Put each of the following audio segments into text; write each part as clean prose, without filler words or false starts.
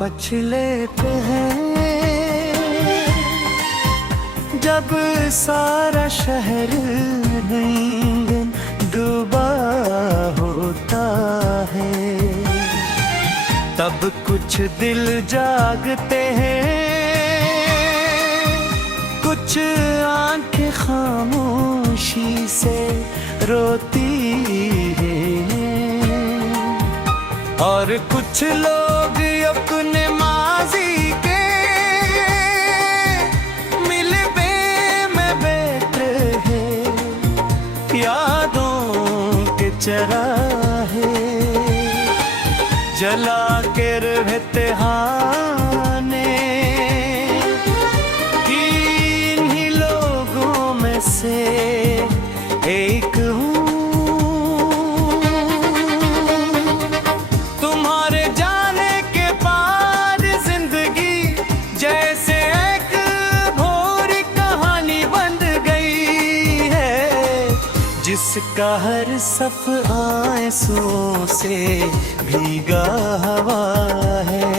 पछले पे हैं जब सारा शहर नींद डूबा होता है, तब कुछ दिल जागते हैं, कुछ आंखें खामोशी से रोती हैं, और कुछ लोग अपने माजी के मिलबे में बैठे हैं, यादों के चराहे जला के रहते हाने, इन्हीं लोगों में से एक हूँ। तुम्हारे जाने के बाद जिंदगी जैसे एक भोरी कहानी बन गई है, जिसका हर सफ आंसुओं से भीगा हुआ है।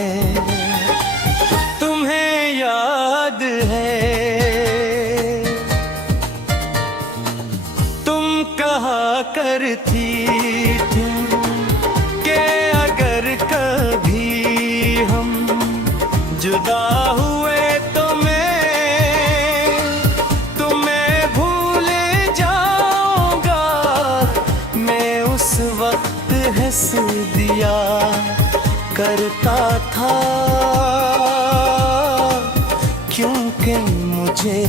तुम्हें याद है तुम कहा करती थी कि अगर कभी हम जुदा हुए तो मैं तुम्हें भूल जाऊंगा। मैं उस वक्त हंस दिया करता था, क्योंकि मुझे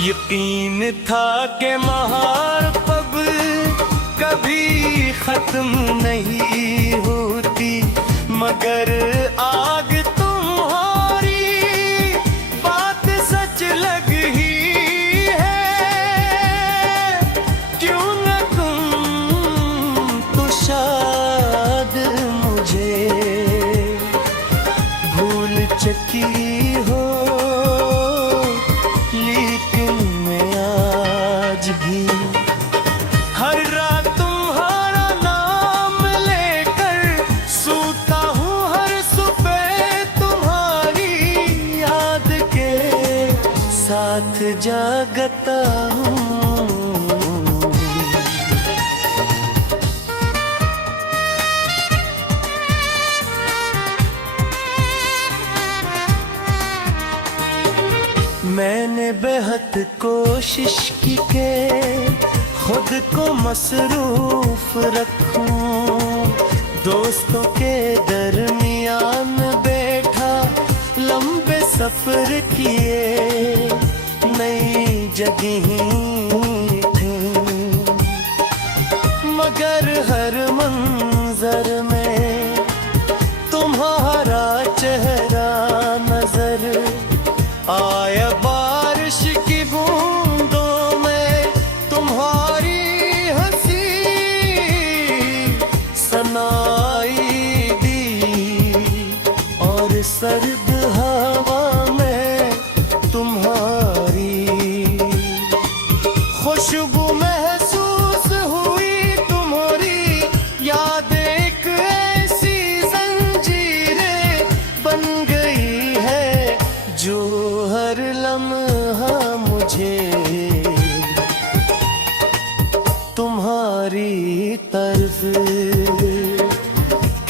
यकीन था कि मोहब्बत कभी खत्म नहीं होती, मगर आग तुम्हारी बात सच लग ही है। क्यों न तुम तो शायद मुझे भूल चुकी हो, लेकिन मैं आज भी हर रात तुम्हारा नाम लेकर सोता हूँ, हर सुबह तुम्हारी याद के साथ जागता हूँ। मैंने बेहद कोशिश की के खुद को मसरूफ रखूं, दोस्तों के दरमियान बैठा लंबे सफर किए, नई जगह थी, मगर हर मंजर में तुम्हारा चेहरा नजर आया। बारिश की बूंदों में तुम्हारी हंसी सनाई दी, और सर्द हवा में तुम्हारी खुशबू महसूस हुई। तुम्हारी याद एक ऐसी जंजीरें बन गई है, जो हर लम्हा मुझे तुम्हारी तरफ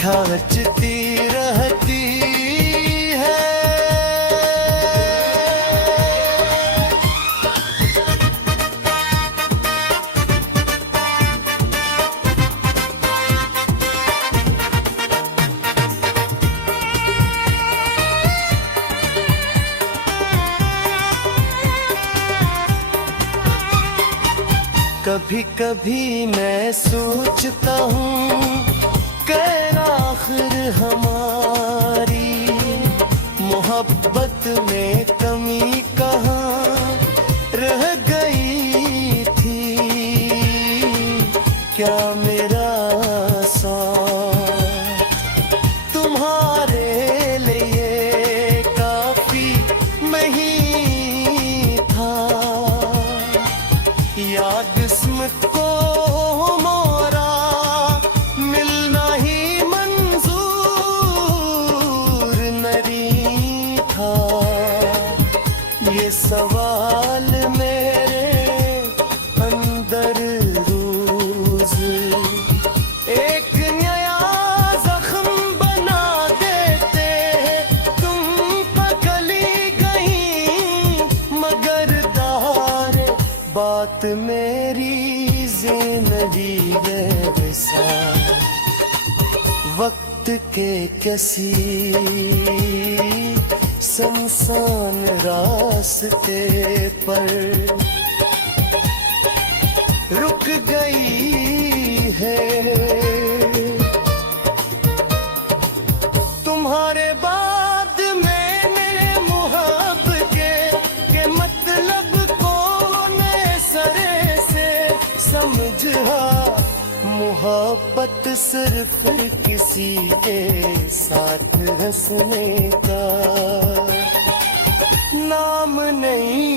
खींचती रहती है। कभी कभी मैं सोचता हूँ कि आखिर हमारी मोहब्बत में कमी कहाँ रह गई थी। क्या मेरा साथ तुम्हारे लिए काफी नहीं था, या किस्मत को मोरा मिलना ही मंजूर ये सवाल मेरे अंदर रोज एक नया जख्म बना देते हैं। तुम पगली गई मगर दार बात मेरी जिंदगी बेमिसाल वक्त के किसी सुनसान रास्ते पर रुक गई है। तुम्हारे बाद मैंने मुहब्बत के मतलब को नए सरे से समझा। मोहब्बत सिर्फ किसी के साथ हंसने का नाम नहीं।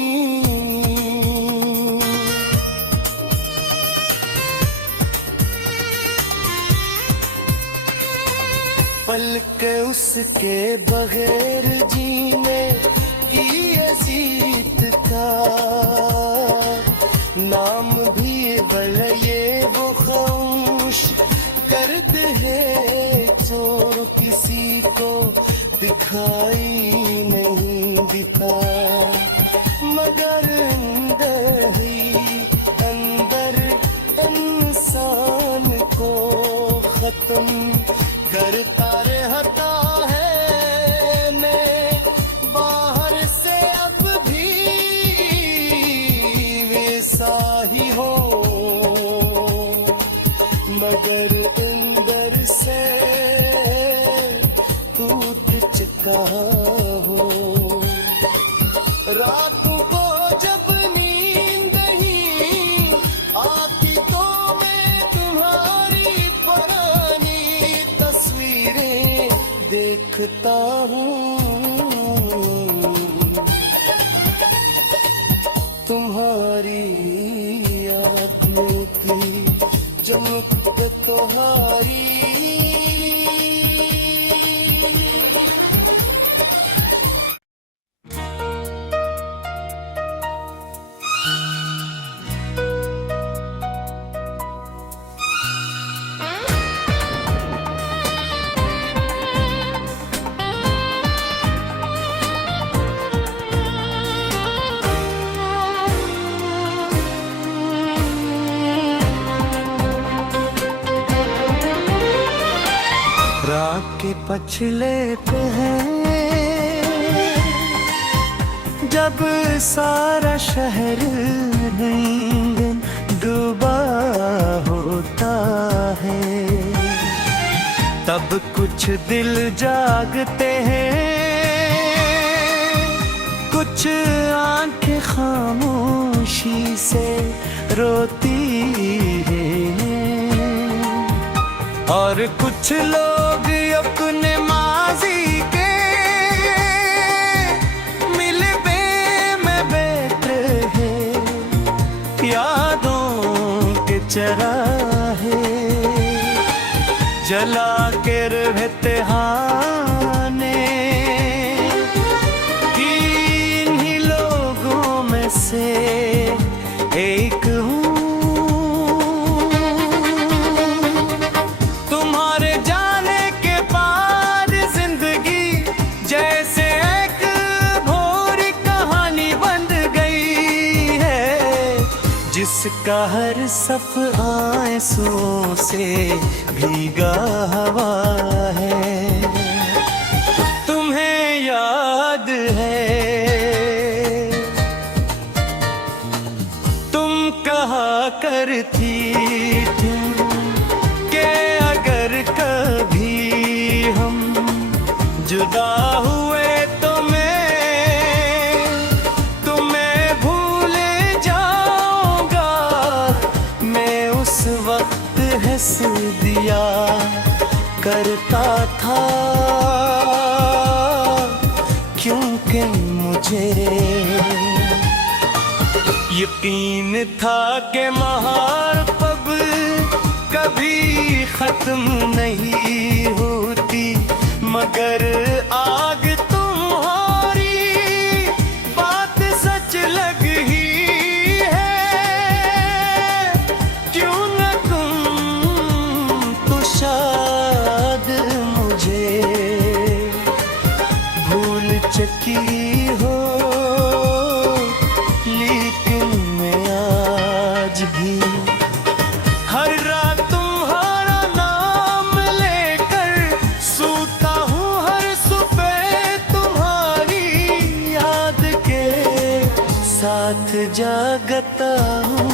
पल के उसके बगैर जीने की ये जीत का नाम भी भले ये वो खामोश दर्द है जो किसी को दिखाई नहीं देता मगर अंदर ही अंदर इंसान को खत्म करता रहता है। मैं बाहर से अब भी वैसा ही हो मगर अंदर से टूट चुका हो। रातों को जब नींद नहीं आती तो मैं तुम्हारी पुरानी तस्वीरें देखता हूँ। तुम्हारी याद में थी चमक तुम्हारी। रात के पछले पे हैं जब सारा शहर नींद डूबा होता है तब कुछ दिल जागते हैं कुछ आंखें खामोशी से रोती हैं और कुछ लोग अपने माजी के मिलबे में बैठे हैं यादों के चराहे जला के रहते हाने इन्हीं लोगों में से एक हूँ। जिसका हर सफ आंसुओं से भीगा हुआ है तुम्हें याद है तुम कहा करती थी कि अगर कभी हम जुदा हुए हंस दिया करता था क्योंकि मुझे यकीन था कि मोहब्बत कभी खत्म नहीं होती मगर आग तुम्हारी बात की हो, लेकिन मैं आज भी हर रात तुम्हारा नाम लेकर सोता हूँ, हर सुबह तुम्हारी याद के साथ जागता हूँ।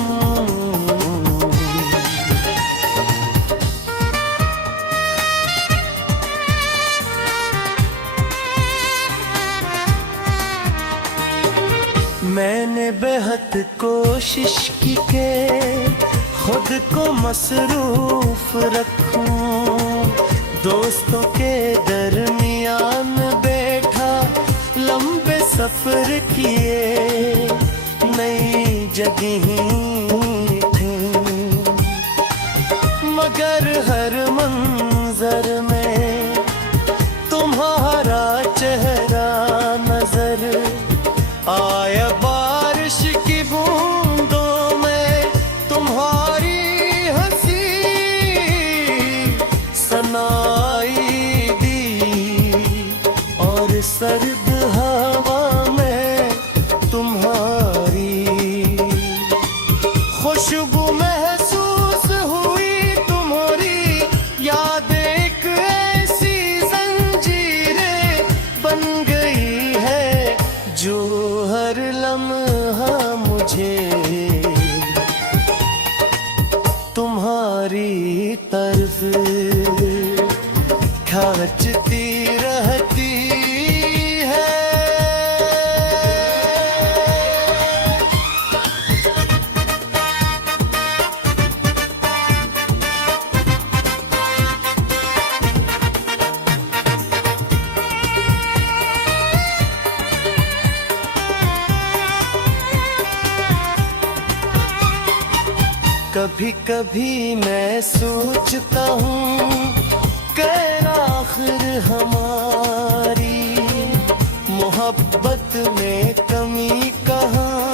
मैंने बेहद कोशिश की के खुद को मसरूफ रखूं, दोस्तों के दरमियान बैठा लंबे सफर किए, नई जगहें थी मगर हर मंजर में तुम्हारा चेहरा नजर आया। बारिश की बूंदों में तुम्हारी हंसी सनाई दी, और सर्द हवा में तुम्हारी खुशबू महसूस हुई। तुम्हारी याद एक ऐसी जंजीरें बन गई है जो हर लम्हा मुझे तुम्हारी तरफ खींचती रहती है। कभी कभी मैं सोचता हूँ कि आखिर हमारी मोहब्बत में कमी कहाँ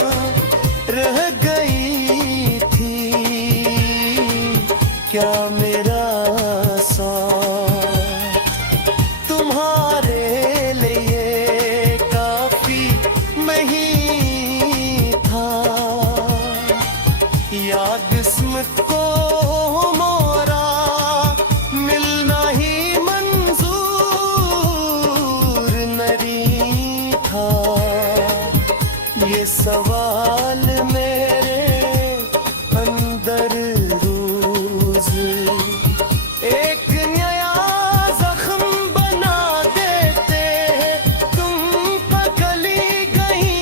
रह गई थी। क्या मेरा साथ तुम्हारे लिए काफी नहीं था, या किस्मत को मोरा मिलना ही मंजूर नहीं था। ये सवाल मेरे अंदर रोज एक नया जख्म बना देते हैं। तुम पगली गई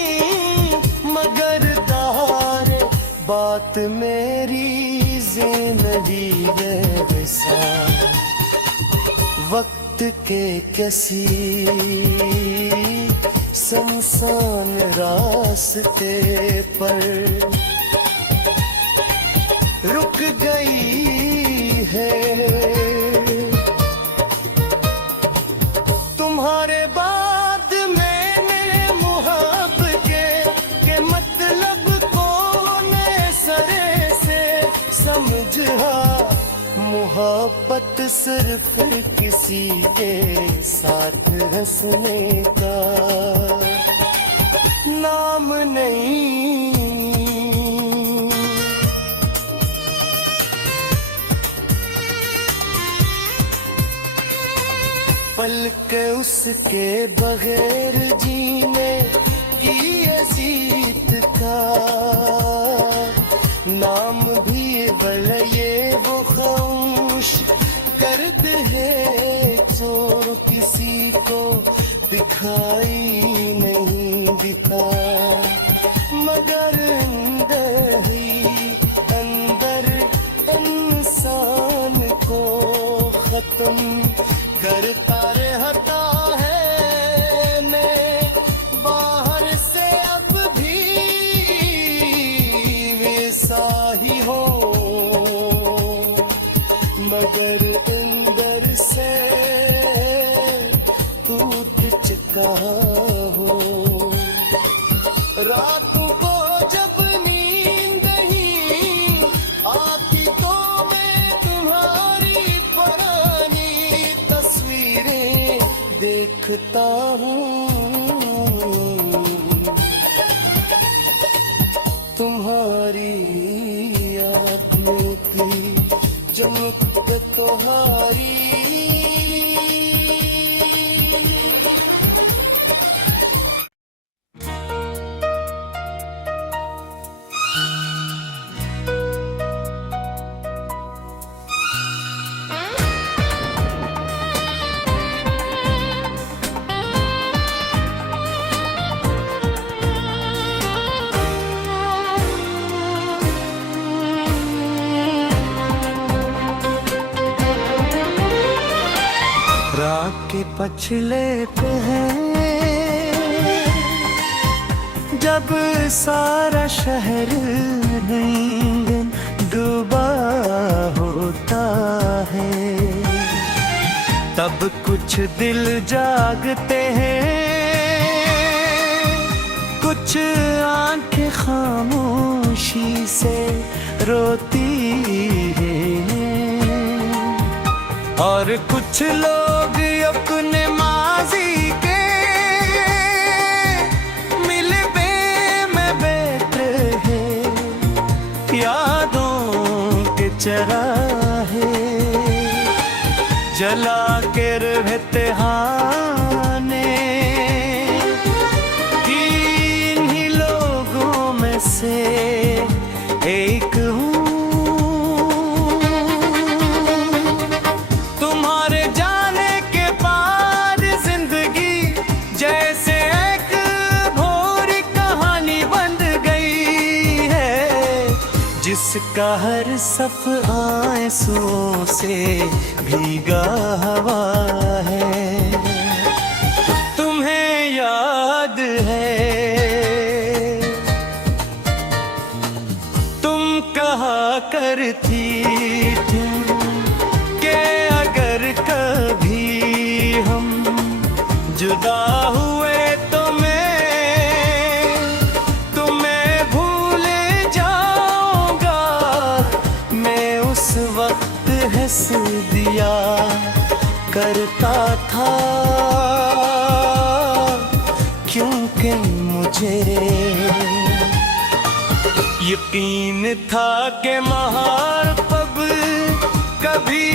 मगर दार बात मेरी जिंदगी बेवसा, वक्त के किसी सुनसान रास्ते पर रुक गई है। तुम्हारे बाद मैंने मोहब्बत के मतलब को नए सरे से समझा। मोहब्बत सिर्फ किसी के साथ हंसने का नाम नहीं। पल के उसके बगैर जीने की ये जीत का नाम भी भला ये वो खामोश गर्द है जो किसी को दिखाई नहीं देता, मगर अंदर ही अंदर इंसान को खत्म करता रहता है। मैं बाहर से अब भी वैसा ही हो, मगर अंदर से टूट चुका हो। रातों को जब नींद नहीं आती तो मैं तुम्हारी पुरानी तस्वीरें देखता हूँ। पछले पे हैं, जब सारा शहर नींद डूबा होता है, तब कुछ दिल जागते हैं, कुछ आंखें खामोशी से रोती हैं, और कुछ लोग अपने माजी के मिलबे में बैठे हैं, यादों के चराहे जला के रहते हाने, इन्हीं लोगों में से एक हूँ। तुम्हारे जाने के बाद जिंदगी जैसे एक भोरी कहानी बन गई है, जिसका हर सफ आंसुओं से भीगा हुआ है। तुम्हें याद है तुम कहा करती थी कि अगर कभी हम जुदा हुए तो मैं तुम्हें भूल जाऊंगा। मैं उस वक्त हंस दिया करता था, क्योंकि मुझे यकीन था कि महापब कभी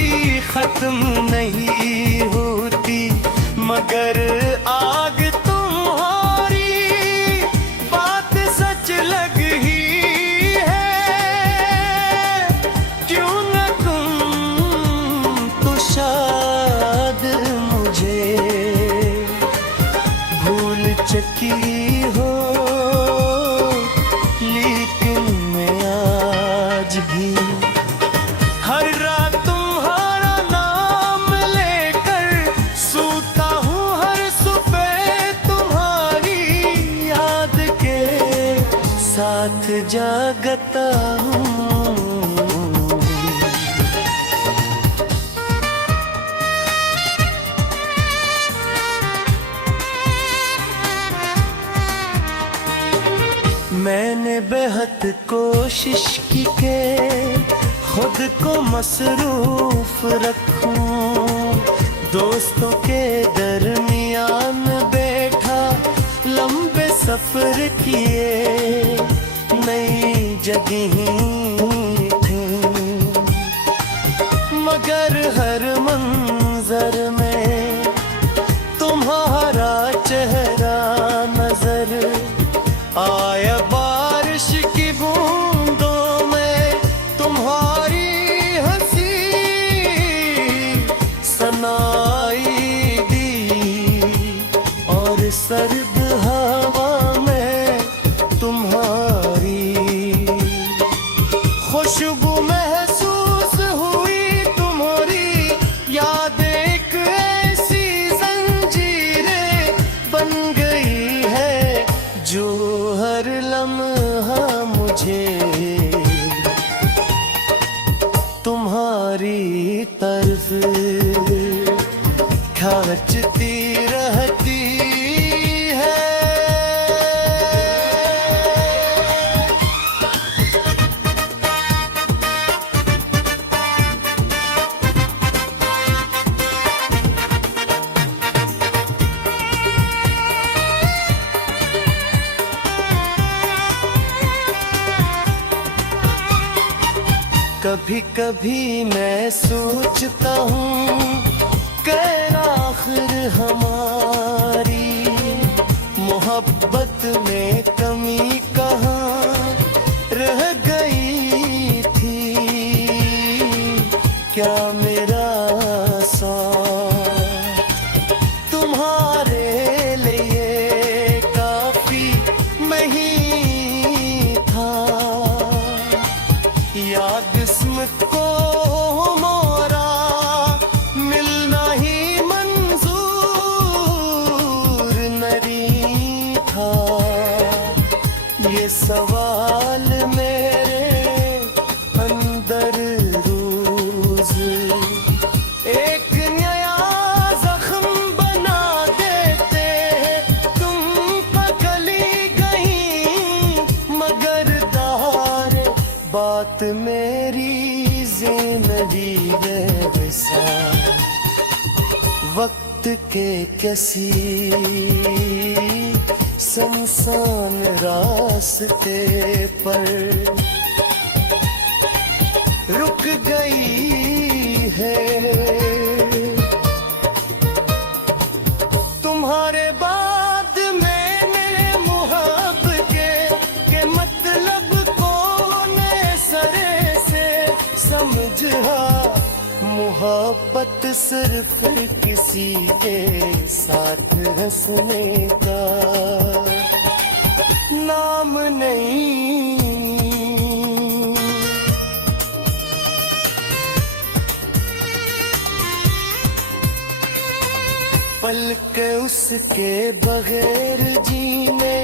खत्म नहीं होती, मगर आग तुम्हारी बात सच लग ही है। क्यों न तुम तो शायद मुझे भूल चुकी हो, लेकिन मैं आज भी हर रात तुम्हारा नाम लेकर सोता हूँ, हर सुबह तुम्हारी याद के साथ जागता हूँ। मैंने बेहद कोशिश की के खुद को मसरूफ रखूं, दोस्तों के दरमियान बैठा लंबे सफर किए, नई जगहें थी, मगर हर मंजर में तुम्हारा चेहरा नजर आया। बारिश की बूंदों में तुम्हारी हंसी सनाई दी, और सर्द हवा में तुम्हारी खुशबू महसूस हुई। तुम्हारी याद एक ऐसी जंजीरें बन गई है, जो हर लम्हा मुझे तुम्हारी तरफ खींचती रहती है। कभी कभी मैं सोचता हूँ कि आखिर हमारी मोहब्बत में कमी कहाँ रह गई थी। क्या मेरा साथ तुम्हारे लिए काफी नहीं था, या किस्मत को मोरा मिलना ही मंजूर ये सवाल मेरे अंदर रोज एक नया जख्म बना देते हैं। तुम पगली गई मगर दार बात मेरी जिंदगी बेमिसाल वक्त के कैसी संसान रास्ते पर रुक गई है। तुम्हारे बाद मैंने मोहब्बत के मतलब को नए सरे से समझा। मोहब्बत सिर्फ किसी के साथ हंसने का नाम नहीं। पल के उसके बगैर जीने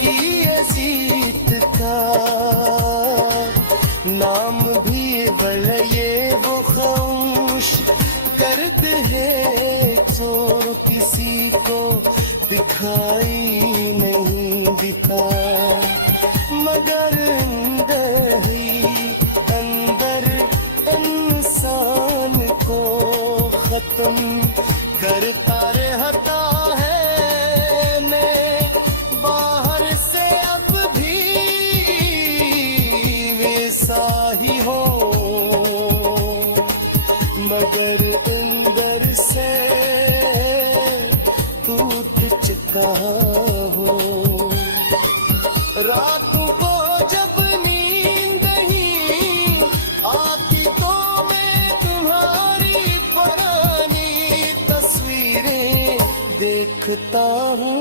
की ये जीत का नाम भी भले ये वो खामोश गर्द है चोर किसी को दिखाई नहीं दिखा। मगर अंदर ही अंदर इंसान को खत्म करता रहता है। मैं बाहर से अब भी वैसा ही हो मगर अंदर से टूट चुका हो। रातों को जब नींद नहीं आती तो मैं तुम्हारी पुरानी तस्वीरें देखता हूँ।